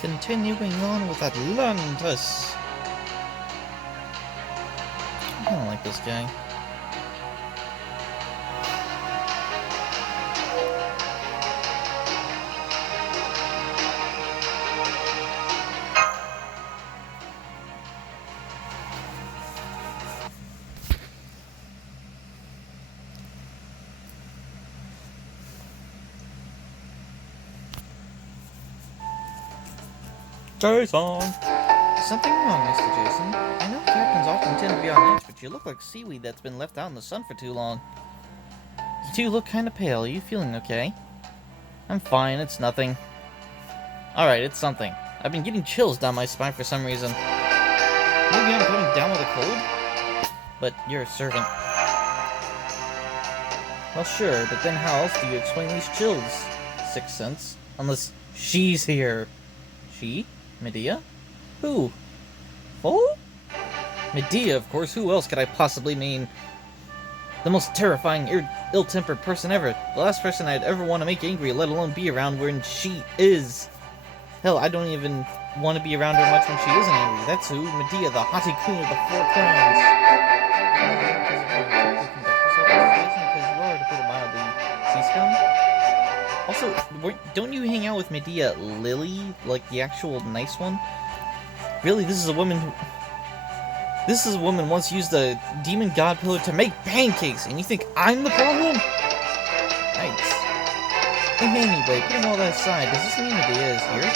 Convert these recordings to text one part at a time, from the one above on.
Continuing on with Atlantis. I don't like this guy. Jason! Something wrong, Mr. Jason. I know captains often tend to be on edge, but you look like seaweed that's been left out in the sun for too long. You do look kind of pale. Are you feeling okay? I'm fine, it's nothing. Alright, it's something. I've been getting chills down my spine for some reason. Maybe I'm coming down with a cold? But you're a servant. Well, sure, but then how else do you explain these chills? Sixth sense. Unless she's here. She? Medea? Who? Who? Medea, of course. Who else could I possibly mean? The most terrifying, ill-tempered person ever. The last person I'd ever want to make angry, let alone be around when she is. Hell, I don't even want to be around her much when she isn't angry. That's who. Medea, the haughty queen of the four crowns. Also, don't you hang out with Medea Lily, like the actual nice one? Really, this is a woman once used a demon god pillar to make pancakes, and you think I'm the problem? Yikes. Anyway, putting all that aside, does this mean Medea is here?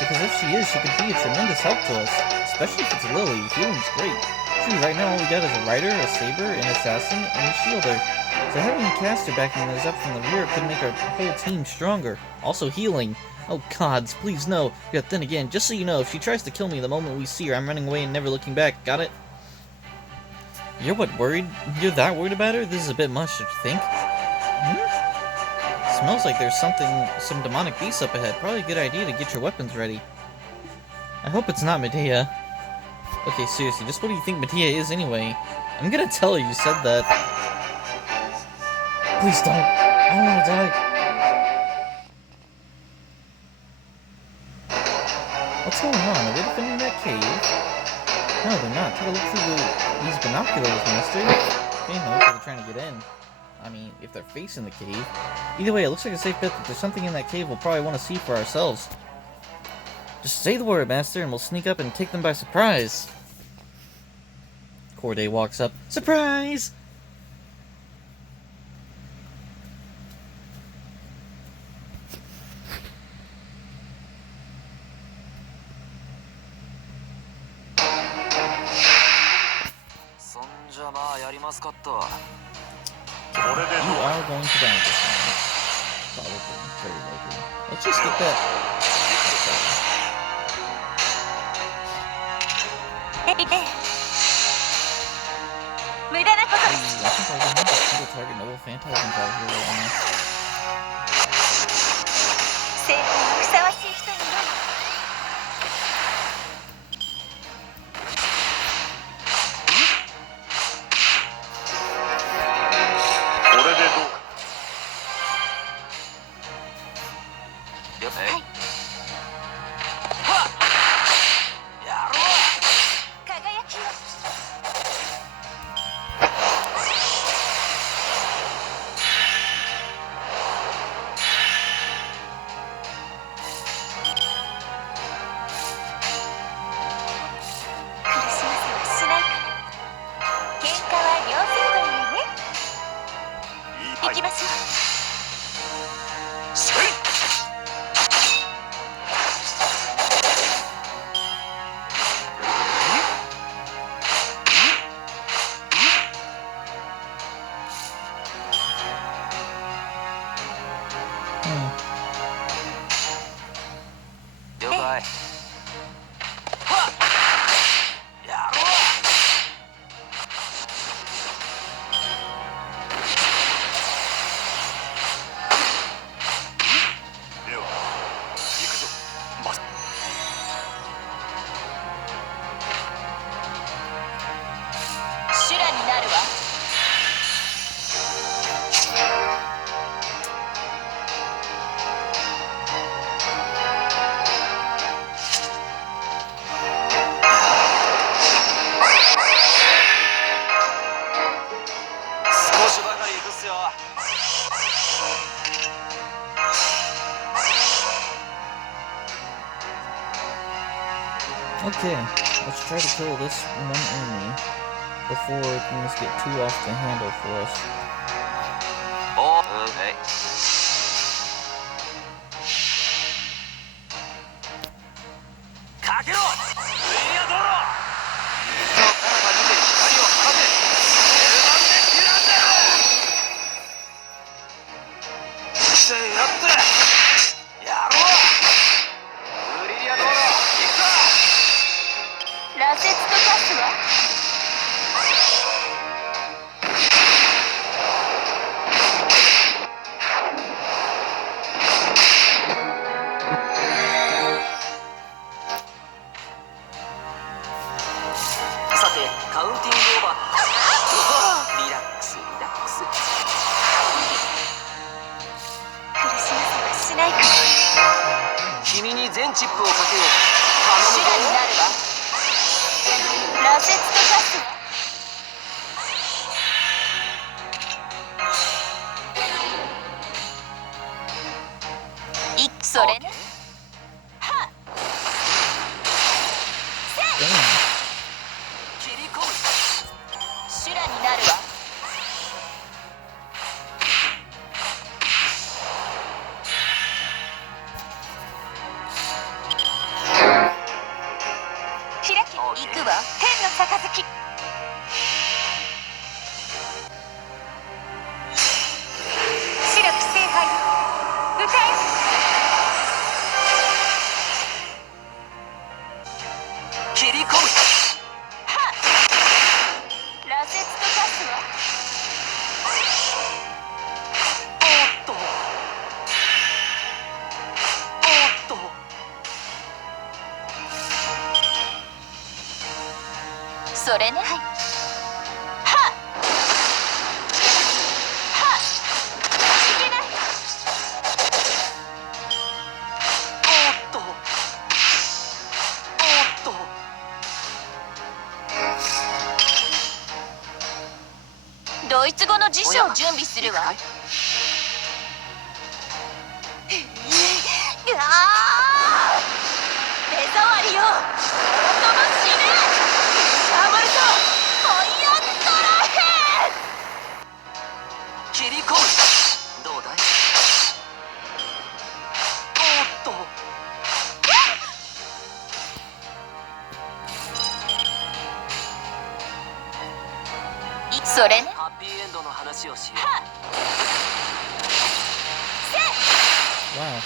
Because if she is, she could be a tremendous help to us, especially if it's Lily. Healing's great. True, right now all we got is a rider, a saber, an assassin, and a shielder. So having a caster backing us up from the rear could make our whole team stronger. Also healing. Oh gods, please no. But then again, just so you know, if she tries to kill me the moment we see her, I'm running away and never looking back. Got it? You're that worried about her? This is a bit much, don't you think? Smells like there's some demonic beast up ahead. Probably a good idea to get your weapons ready. I hope it's not Medea. Okay, seriously, just what do you think Medea is anyway? I'm gonna tell her you said that. Please don't. I don't want to die. What's going on? Are they defending that cave? No, they're not. Take a look through these binoculars, mister. Okay, no, they're trying to get in. I mean, if they're facing the cave. Either way, it looks like a safe bet that there's something in that cave we'll probably want to see for ourselves. Just say the word, master, and we'll sneak up and take them by surprise. Corday walks up. Surprise! You are going to die this time. Probably. Very likely. Let's just get that. I think I can have a single target noble phantasm out here right now. Okay, let's try to kill this one enemy before things get too off the handle for us. Oh, okay. Wow,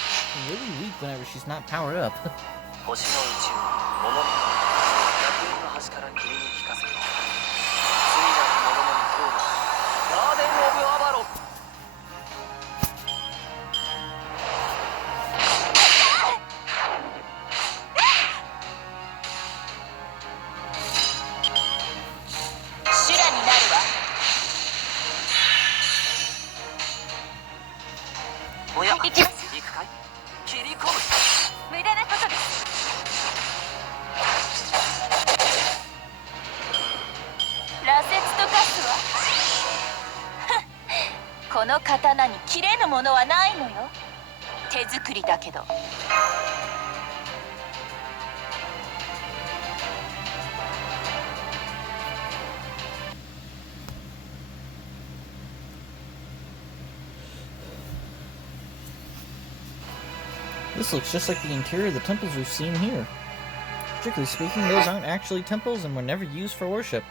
really weak whenever she's not powered up. This looks just like the interior of the temples we've seen here. Strictly speaking, those aren't actually temples and were never used for worship.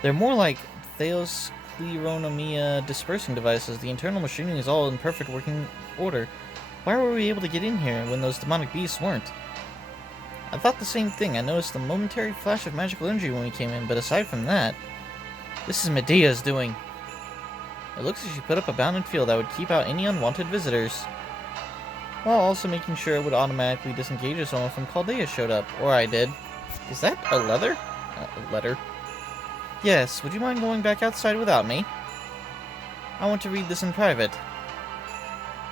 They're more like Theoscleronomia dispersing devices. The internal machinery is all in perfect working order. Why were we able to get in here when those demonic beasts weren't? I thought the same thing. I noticed a momentary flash of magical energy when we came in, but aside from that, this is Medea's doing. It looks like she put up a bounded field that would keep out any unwanted visitors, while also making sure it would automatically disengage if someone from Chaldea showed up. Or I did. Is that a letter? Letter? Yes, would you mind going back outside without me? I want to read this in private.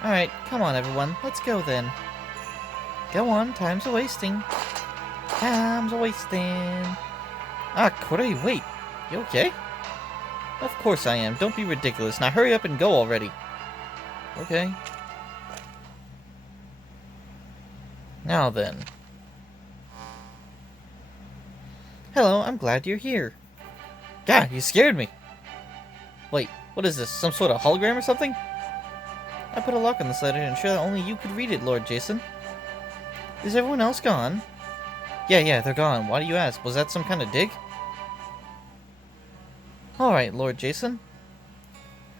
Alright, come on everyone, let's go then. Go on, time's a-wasting. Time's a-wasting. Ah, Corey, wait. You okay? Of course I am. Don't be ridiculous. Now hurry up and go already. Okay. Now then. Hello, I'm glad you're here. God, you scared me. Wait, what is this? Some sort of hologram or something? I put a lock on this letter to ensure that only you could read it, Lord Jason. Is everyone else gone? Yeah, they're gone. Why do you ask? Was that some kind of dig? Alright, Lord Jason.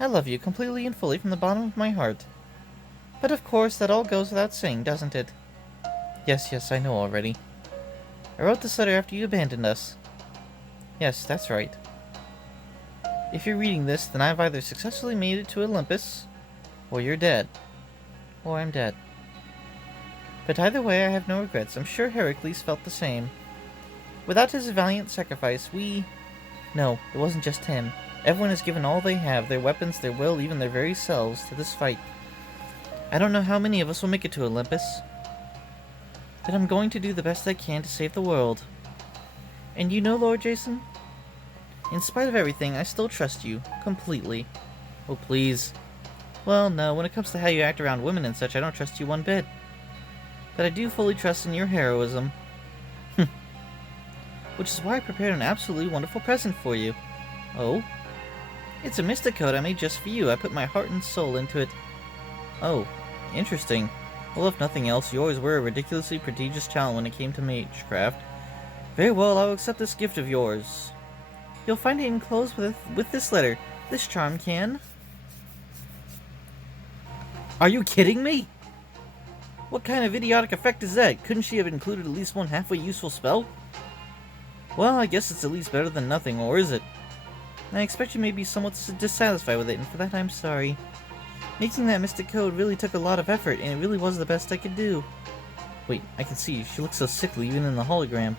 I love you completely and fully from the bottom of my heart. But of course, that all goes without saying, doesn't it? Yes, I know already. I wrote this letter after you abandoned us. Yes, that's right. If you're reading this, then I've either successfully made it to Olympus, or you're dead. Or I'm dead. But either way, I have no regrets. I'm sure Heracles felt the same. Without his valiant sacrifice, No, it wasn't just him. Everyone has given all they have, their weapons, their will, even their very selves, to this fight. I don't know how many of us will make it to Olympus. But I'm going to do the best I can to save the world. And you know, Lord Jason? In spite of everything, I still trust you. Completely. Oh, please. Well, no, when it comes to how you act around women and such, I don't trust you one bit. But I do fully trust in your heroism. Which is why I prepared an absolutely wonderful present for you. Oh? It's a mystic code I made just for you. I put my heart and soul into it. Oh, interesting. Well, if nothing else, you always were a ridiculously prodigious child when it came to magecraft. Very well, I will accept this gift of yours. You'll find it enclosed with this letter. This charm can... Are you kidding me? What kind of idiotic effect is that? Couldn't she have included at least one halfway useful spell? Well, I guess it's at least better than nothing, or is it? I expect you may be somewhat dissatisfied with it, and for that I'm sorry. Making that mystic code really took a lot of effort, and it really was the best I could do. Wait, I can see, she looks so sickly even in the hologram.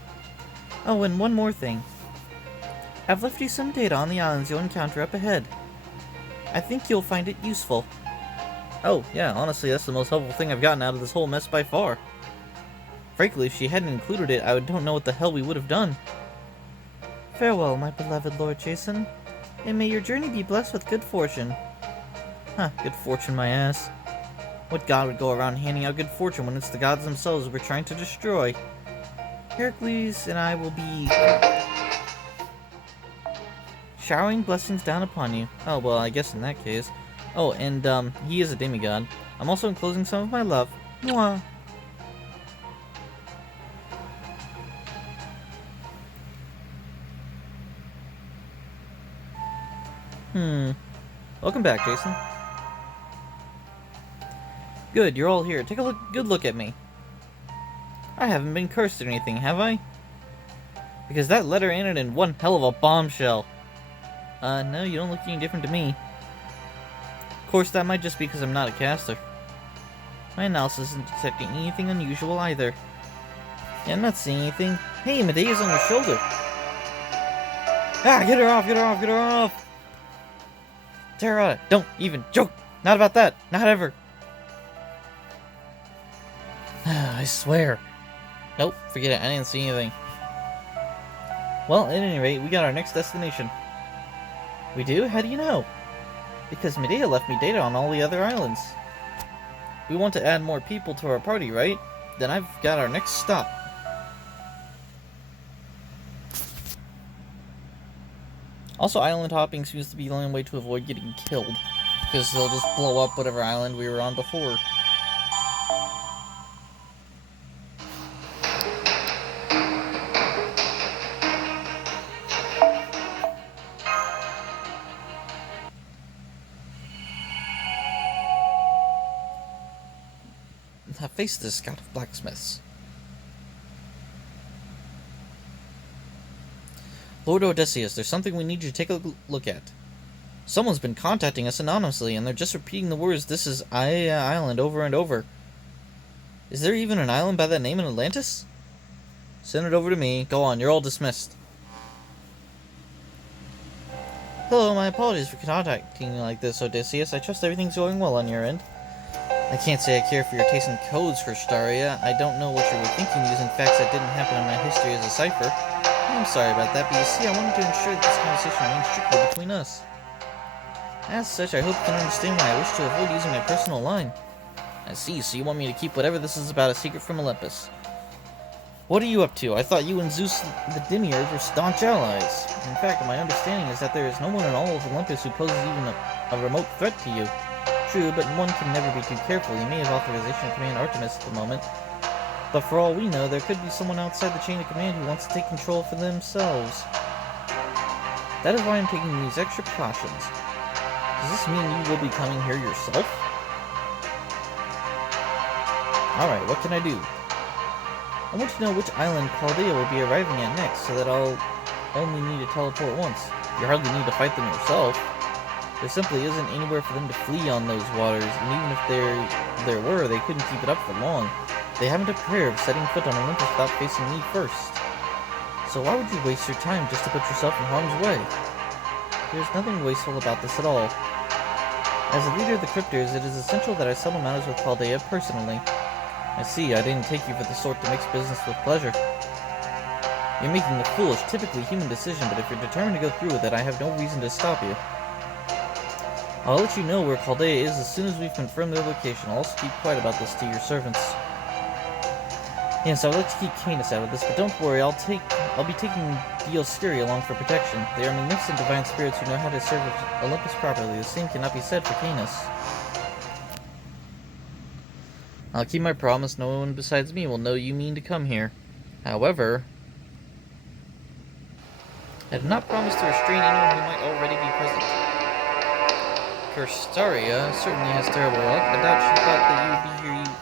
Oh, and one more thing. I've left you some data on the islands you'll encounter up ahead. I think you'll find it useful. Oh, yeah, honestly, that's the most helpful thing I've gotten out of this whole mess by far. Frankly, if she hadn't included it, I don't know what the hell we would have done. Farewell, my beloved Lord Jason, and may your journey be blessed with good fortune. Huh, good fortune my ass. What god would go around handing out good fortune when it's the gods themselves we're trying to destroy? Heracles and I will be... showering blessings down upon you. Oh, well, I guess in that case... Oh, and, he is a demigod. I'm also enclosing some of my love. Mwah! Welcome back, Jason. Good, you're all here. Take a good look at me. I haven't been cursed or anything, have I? Because that letter ended in one hell of a bombshell. No, you don't look any different to me. Of course, that might just be because I'm not a caster. My analysis isn't detecting anything unusual either. Yeah, I'm not seeing anything. Hey, Medea's on your shoulder. Ah, get her off, get her off, get her off! Terra, don't even joke! Not about that, not ever! I swear. Nope, forget it, I didn't see anything. Well, at any rate, we got our next destination. We do? How do you know? Because Medea left me data on all the other islands. We want to add more people to our party, right? Then I've got our next stop. Also, island hopping seems to be the only way to avoid getting killed. Because they'll just blow up whatever island we were on before. Face this god of blacksmiths. Lord Odysseus, there's something we need you to take a look at. Someone's been contacting us anonymously, and they're just repeating the words, "This is Aia Island," over and over. Is there even an island by that name in Atlantis? Send it over to me. Go on, you're all dismissed. Hello, my apologies for contacting you like this, Odysseus. I trust everything's going well on your end. I can't say I care for your taste in codes for Staria. I don't know what you were thinking using facts that didn't happen in my history as a cipher. I'm sorry about that, but you see, I wanted to ensure that this conversation remains strictly between us. As such, I hope you can understand why I wish to avoid using my personal line. I see, so you want me to keep whatever this is about a secret from Olympus. What are you up to? I thought you and Zeus the Demiurge were staunch allies. In fact, my understanding is that there is no one in all of Olympus who poses even a remote threat to you. True, but one can never be too careful. You may have authorization to command Artemis at the moment, but for all we know, there could be someone outside the chain of command who wants to take control for themselves. That is why I'm taking these extra precautions. Does this mean you will be coming here yourself? Alright, what can I do? I want to know which island Chaldea will be arriving at next, so that I'll only need to teleport once. You hardly need to fight them yourself. There simply isn't anywhere for them to flee on those waters, and even if there were, they couldn't keep it up for long. They haven't a prayer of setting foot on Olympus without facing me first. So why would you waste your time just to put yourself in harm's way? There's nothing wasteful about this at all. As a leader of the Cryptors, it is essential that I settle matters with Chaldea personally. I see, I didn't take you for the sort to mix business with pleasure. You're making a foolish, typically human decision, but if you're determined to go through with it, I have no reason to stop you. I'll let you know where Chaldea is as soon as we've confirmed their location. I'll also keep quiet about this to your servants. Yes, I would like to keep Canis out of this, but don't worry, I'll be taking Dioscuri along for protection. They are magnificent divine spirits who know how to serve Olympus properly. The same cannot be said for Canis. I'll keep my promise. No one besides me will know you mean to come here. However, I did not promise to restrain anyone who might already be present. Curstaria certainly has terrible luck. I doubt she thought that you would be here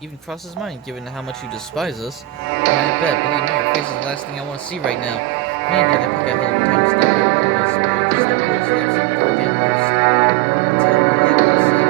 even crosses mind, given how much you despise us. And I bet, believe me, your face is the last thing I want to see right now. Man, did I pick a hell of a time to stop here to my spirit. Just like most of some goddamn worst. Terrible luck, I say.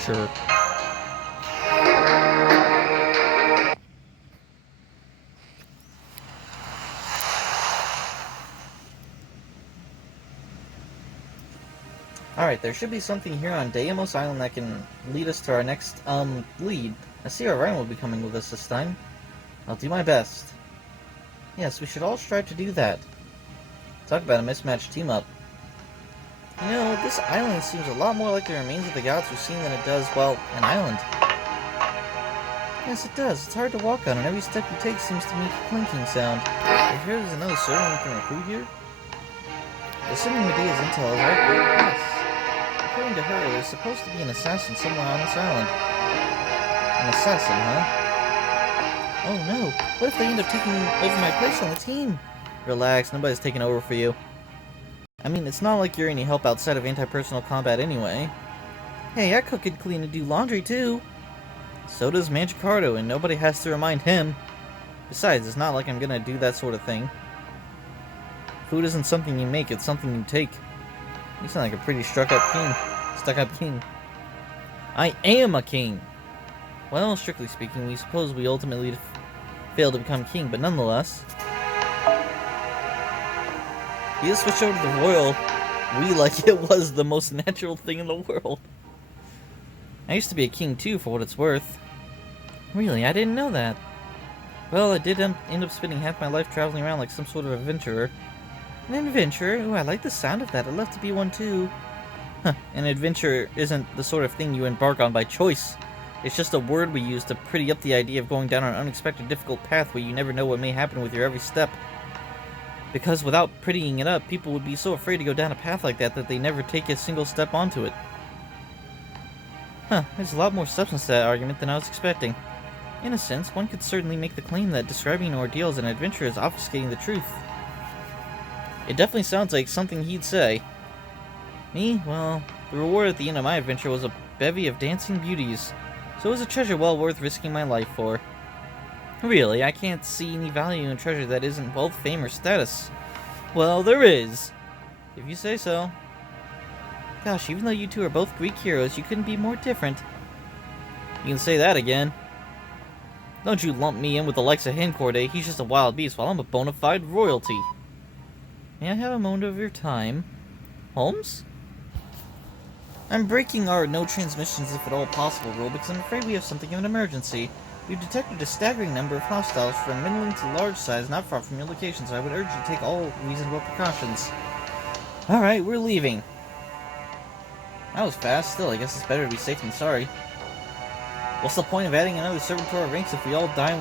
Sure. Alright, there should be something here on Deimos Island that can lead us to our next, lead. I see Orion will be coming with us this time. I'll do my best. Yes, we should all strive to do that. Talk about a mismatched team-up. You know, this island seems a lot more like the remains of the gods we've seen than it does, well, an island. Yes, it does. It's hard to walk on, and every step you take seems to make a clinking sound. If there's another servant we can recruit here? Assuming Medea's intel is accurate, yes. According to her, there's supposed to be an assassin somewhere on this island. An assassin, huh? Oh no, what if they end up taking over my place on the team? Relax, nobody's taking over for you. I mean, it's not like you're any help outside of anti-personal combat anyway. Hey, I cook and clean and do laundry too. So does Magicardo, and nobody has to remind him. Besides, it's not like I'm gonna do that sort of thing. Food isn't something you make, it's something you take. You sound like a pretty stuck-up king. I am a king! Well, strictly speaking, we suppose we ultimately failed to become king, but nonetheless... You just switch over to the royal we like it was the most natural thing in the world. I used to be a king too, for what it's worth. Really, I didn't know that. Well, I did end up spending half my life traveling around like some sort of adventurer. An adventure? Ooh, I like the sound of that. I'd love to be one too. Huh, an adventure isn't the sort of thing you embark on by choice. It's just a word we use to pretty up the idea of going down an unexpected difficult path where you never know what may happen with your every step. Because without prettying it up, people would be so afraid to go down a path like that that they never take a single step onto it. Huh, there's a lot more substance to that argument than I was expecting. In a sense, one could certainly make the claim that describing an ordeal as an adventure is obfuscating the truth. It definitely sounds like something he'd say. Me? Well, the reward at the end of my adventure was a bevy of dancing beauties, so it was a treasure well worth risking my life for. Really, I can't see any value in treasure that isn't wealth, fame, or status. Well, there is, if you say so. Gosh, even though you two are both Greek heroes, you couldn't be more different. You can say that again. Don't you lump me in with the likes of him, Corday. He's just a wild beast, while I'm a bona fide royalty. May I have a moment of your time? Holmes? I'm breaking our no transmissions if at all possible rule because I'm afraid we have something of an emergency. We've detected a staggering number of hostiles from middling to large size not far from your location, so I would urge you to take all reasonable precautions. Alright, we're leaving. That was fast. Still, I guess it's better to be safe than sorry. What's the point of adding another servant to our ranks if we all die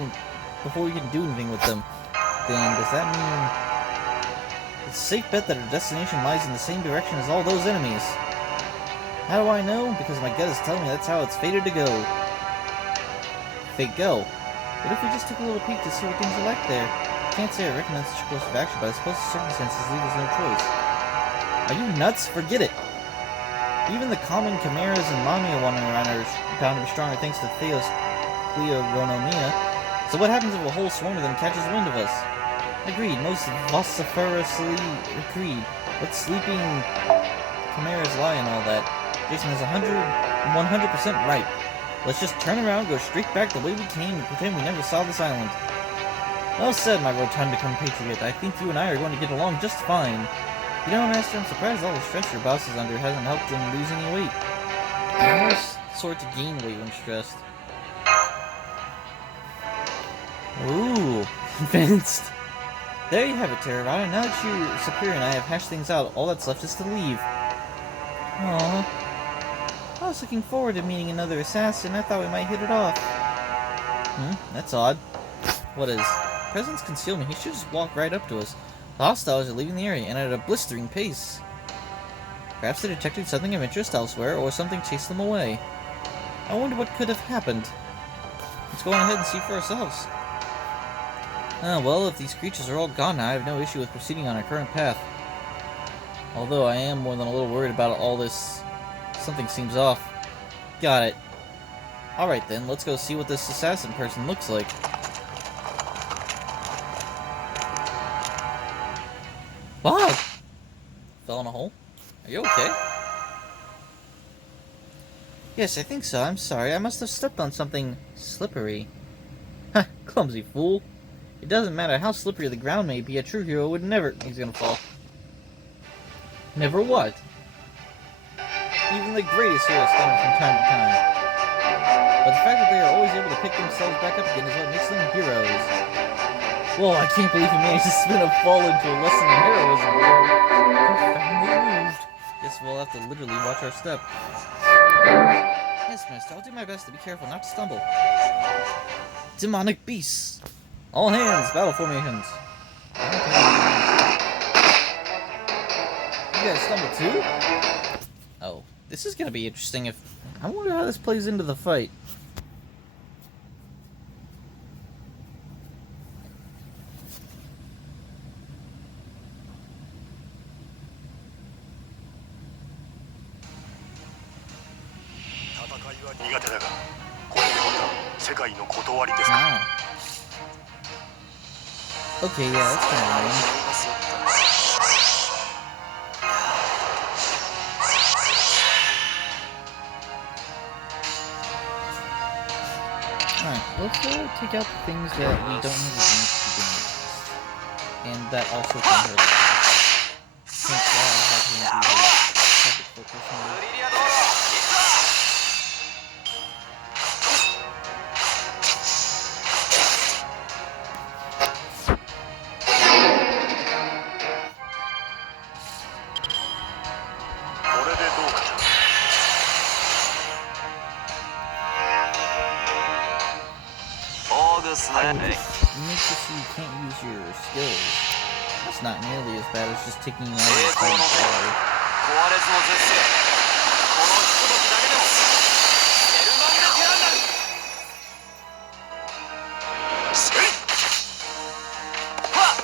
before we can do anything with them? Then, does that mean... It's a safe bet that our destination lies in the same direction as all those enemies. How do I know? Because my gut is telling me that's how it's fated to go. FateGO. What if we just took a little peek to see what things are like there? Can't say I recommend such a course of action, but I suppose the circumstances leave us no choice. Are you nuts? Forget it! Even the common chimeras and Lamia wandering around are bound to be stronger thanks to Theos Cleogonomia. So what happens if a whole swarm of them catches wind of us? Agreed, most vociferously agreed. What sleeping chimeras lie and all that. Jason is 100% right. Let's just turn around, go straight back the way we came, and pretend we never saw this island. Well said, my rotund compatriot. I think you and I are going to get along just fine. You know, Master, I'm surprised all the stress your boss is under hasn't helped him lose any weight. He's more sort to gain weight when stressed. Ooh, convinced. There you have it, Terravada. Now that your superior and I have hashed things out, all that's left is to leave. Aww. I was looking forward to meeting another assassin. I thought we might hit it off. That's odd. What is? Presence concealment. He should just walk right up to us. The hostiles are leaving the area, and at a blistering pace. Perhaps they detected something of interest elsewhere, or something chased them away. I wonder what could have happened. Let's go on ahead and see for ourselves. Well, if these creatures are all gone now, I have no issue with proceeding on our current path. Although I am more than a little worried about all this. Something seems off. Got it. Alright then, let's go see what this assassin person looks like. Bob! Fell in a hole? Are you okay? Yes, I think so. I'm sorry. I must have stepped on something slippery. Ha! Clumsy fool. It doesn't matter how slippery the ground may be, a true hero would never... He's gonna fall. Never what? Even the greatest heroes stumble from time to time. But the fact that they are always able to pick themselves back up again is what makes them heroes. Whoa, I can't believe he managed to spin a fall into a lesson in heroism. Profoundly moved. Guess we'll have to literally watch our step. Yes, Master, I'll do my best to be careful not to stumble. Demonic beasts. All hands, battle formations. You guys stumble too? Oh, this is gonna be interesting if... I wonder how this plays into the fight. Ah. Okay, yeah, that's kind of lame. Alright, let's take out the things that we don't have advantage to begin with. And that also can hurt us. Since while I have him do his perfect focus mode. obviously you can't use your skills. That's not nearly as bad as just taking out your phone power. 壊れずの絶世このひとときだけでもエルマンデテラになるせいはっ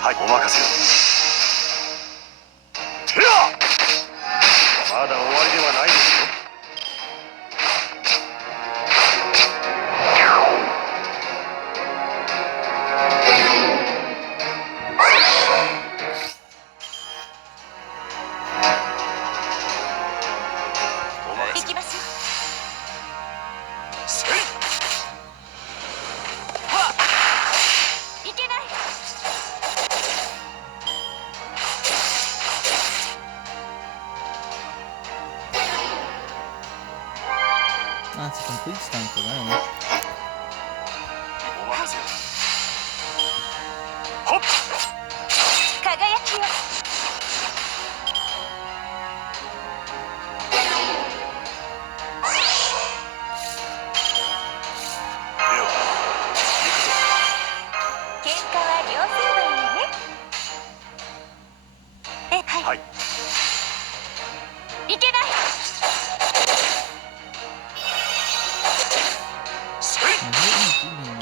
はい、お任せを。てやまだ終わりではないですよ。行きますよ。せいはっいけない。That's a complete stun for them. お任せを。ほっ輝きを。では行くぞ。喧嘩は両成敗よね。はい。はい。いけない。せい And what are you doing?